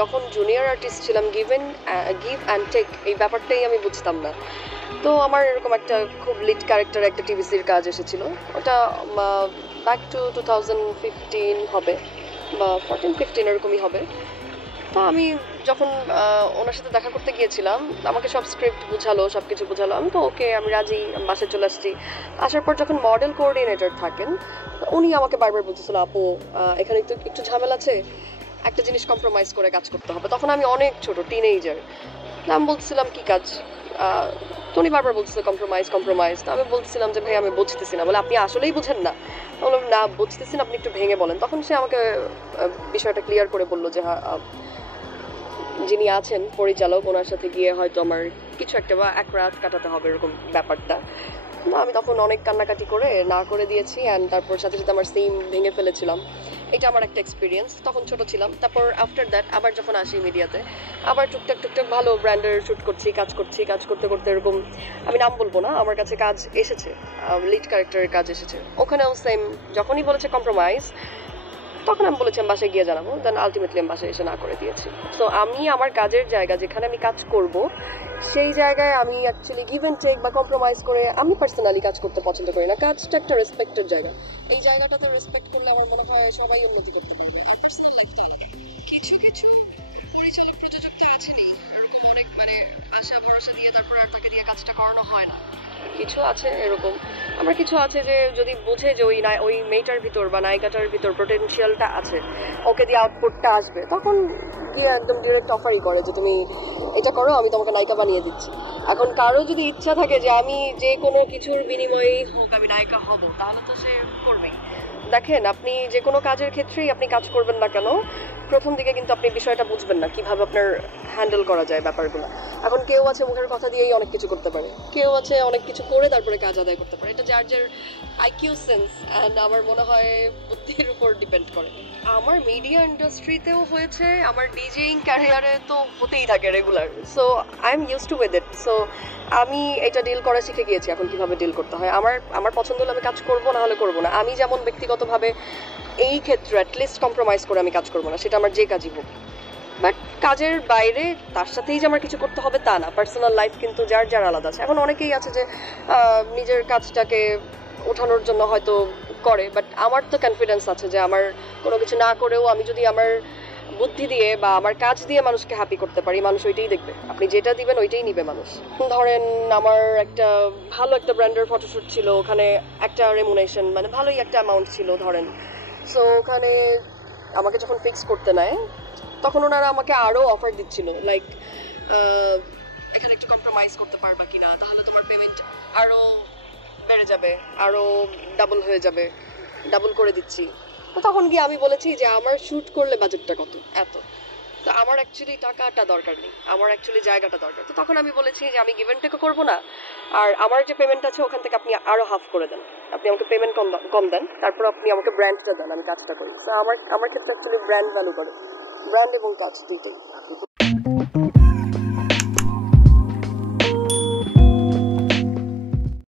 যখন junior artist ছিলাম give and take এই ব্যাপারটাই আমি বুঝতাম না। তো আমার এরকম একটা খুব লিড ক্যারেক্টার একটা টিভিসির কাজ এসেছিল, ওটা ব্যাক টু 2015 হবে বা 14-15 এরকমই হবে। তো আমি যখন ওনার সাথে দেখা করতে গিয়েছিলাম, আমাকে সব স্ক্রিপ্ট বুঝালো, সব কিছু বুঝালো, আমি তো ওকে, আমি রাজি, আমি বাসায় চলে আসছি। আসার পর যখন মডেল কোঅর্ডিনেটর থাকেন, উনি আমাকে বারবার বলতেছিল, আপু এখানে একটু একটু ঝামেলা আছে, একটা জিনিস কম্প্রোমাইজ করে কাজ করতে হবে। তখন আমি অনেক ছোট টিনেজার, আমি বলছিলাম কি কাজ? তো উনি বারবার বলছিল কম্প্রোমাইজ কম্প্রোমাইজ। তো আমি বলছিলাম যে ভাই আমি বুঝতেছি না। বলে আপনি আসলেই বুঝেন না? বললাম না বুঝতেছি না, আপনি একটু ভেঙে বলেন। তখন সে আমাকে বিষয়টা ক্লিয়ার করে বললো যে হ্যাঁ, যিনি আছেন পরিচালক, ওনার সাথে গিয়ে হয়তো আমার কিছু একটা বা এক রাত কাটাতে হবে এরকম ব্যাপারটা। না আমি তখন অনেক কান্নাকাটি করে না করে দিয়েছি, অ্যান্ড তারপর সাথে সাথে আমার সিম ভেঙে ফেলেছিলাম। এটা আমার একটা এক্সপিরিয়েন্স, তখন ছোট ছিলাম। তারপর আফটার দ্যাট আবার যখন আসি মিডিয়াতে, আবার টুকটাক টুকটাক ভালো ব্র্যান্ডের শ্যুট করছি, কাজ করছি, কাজ করতে করতে এরকম, আমি নাম বলবো না, আমার কাছে কাজ এসেছে, লিড ক্যারেক্টারের কাজ এসেছে। ওখানেও সেম, যখনই বলেছে কম্প্রোমাইজ, তখন আমি বলেছি আমি বাসায় গিয়ে জানাবো, দেন আলটিমেটলি আমি বাসায় এসে না করে দিয়েছি। সো আমি আমার কাজের জায়গা যেখানে আমি কাজ করব, সেই জায়গায় আমি অ্যাকচুয়ালি গিভ অ্যান্ড টেক বা কম্প্রোমাইজ করে আমি পার্সোনালি কাজ করতে পছন্দ করি না। কাজটা একটা রেসপেক্টের জায়গা, এই জায়গাটাতে রেসপেক্ট করলে আমার মনে হয় সবাই উন্নতি করতে পারবে। আর পার্সোনাল লাইফ তাই না, কিছু কিছু পরিচালক প্রযোজক তো আছেনই এরকম, অনেক মানে আশা ভরসা দিয়ে তারপর আর তাকে দিয়ে কাজটা করানো হয় না। কিছু আছে এরকম, আমার কিছু আছে যে যদি বুঝে যে ওই মেয়েটার ভিতর বা নায়িকাটার ভিতর পোটেনশিয়ালটা আছে, ওকে দিয়ে আউটপুটটা আসবে, তখন গিয়ে একদম ডিরেক্ট অফারই করে যে তুমি এটা করো, আমি তোমাকে নায়িকা বানিয়ে দিচ্ছি। এখন কারো যদি ইচ্ছা থাকে যে আমি যে কোনো কিছুর বিনিময়েই হোক আমি নায়িকা হব, তাহলে তো সে করবেই। দেখেন, আপনি যে কোনো কাজের ক্ষেত্রেই আপনি কাজ করবেন না কেন, প্রথম দিকে কিন্তু আপনি বিষয়টা বুঝবেন না কিভাবে আপনার হ্যান্ডেল করা যায় ব্যাপারগুলো। এখন কেউ আছে মুখের কথা দিয়েই অনেক কিছু করতে পারে, কেউ আছে অনেক কিছু করে তারপরে কাজ আদায় করতে পারে। এটা যার যার আইকিউ সেন্স অ্যান্ড আমার মনে হয় বুদ্ধির উপর ডিপেন্ড করে। আমার মিডিয়া ইন্ডাস্ট্রিতেও হয়েছে, আমার ডিজেইং ক্যারিয়ারে তো হতেই থাকে regular. So I am use to with it. So আমি এটা ডিল করা শিখে গিয়েছি এখন কিভাবে ডিল করতে হয়। আমার আমার পছন্দ হলে আমি কাজ করবো, না হলে করবো না। আমি যেমন ব্যক্তিগতভাবে এই ক্ষেত্রে অ্যাটলিস্ট কম্প্রোমাইজ করে আমি কাজ করবো না, সেটা আমার যে কাজই হোক। বাট কাজের বাইরে তার সাথেই যে আমার কিছু করতে হবে তা না, পার্সোনাল লাইফ কিন্তু যার যার আলাদা আছে। এখন অনেকেই আছে যে নিজের কাজটাকে ওঠানোর জন্য হয়তো করে, বাট আমার তো কনফিডেন্স আছে যে আমার কোনো কিছু না করেও আমি যদি আমার বুদ্ধি দিয়ে বা আমার কাজ দিয়ে মানুষকে হ্যাপি করতে পারি, মানুষ ওইটাই দেখবে। আপনি যেটা দিবেন ওইটাই নিবে মানুষ। ধরেন আমার একটা ভালো একটা ব্র্যান্ডের ফটোশ্যুট ছিল, ওখানে একটা রেমুনেশন মানে ভালোই একটা অ্যামাউন্ট ছিল ধরেন। সো ওখানে আমাকে যখন ফিক্স করতে নেয়, তখন ওনারা আমাকে আরও অফার দিচ্ছিল, লাইক এখানে একটু কম্প্রোমাইজ করতে পারবা কিনা, তাহলে তোমার পেমেন্ট আরও বেড়ে যাবে, আরও ডাবল হয়ে যাবে, ডাবল করে দিচ্ছি। তো তখন গিয়ে আমি বলেছি যে আমার শ্যুট করলে বাজেটটা কত, এত। তো আমার অ্যাকচুয়ালি টাকাটা দরকার নেই, আমার অ্যাকচুয়ালি জায়গাটা দরকার। তো তখন আমি বলেছি যে আমি গিভ অ্যান্ড টেকও করবো না, আর আমার যে পেমেন্ট আছে ওখান থেকে আপনি আরও হাফ করে দেন, আপনি আমাকে পেমেন্ট কম দেন, তারপর আপনি আমাকে ব্র্যান্ডটা দেন, আমি কাজটা করি। তো আমার আমার ক্ষেত্রে অ্যাকচুয়ালি ব্র্যান্ড ভ্যালু করে, ব্র্যান্ড এবং কাজ দুটোই।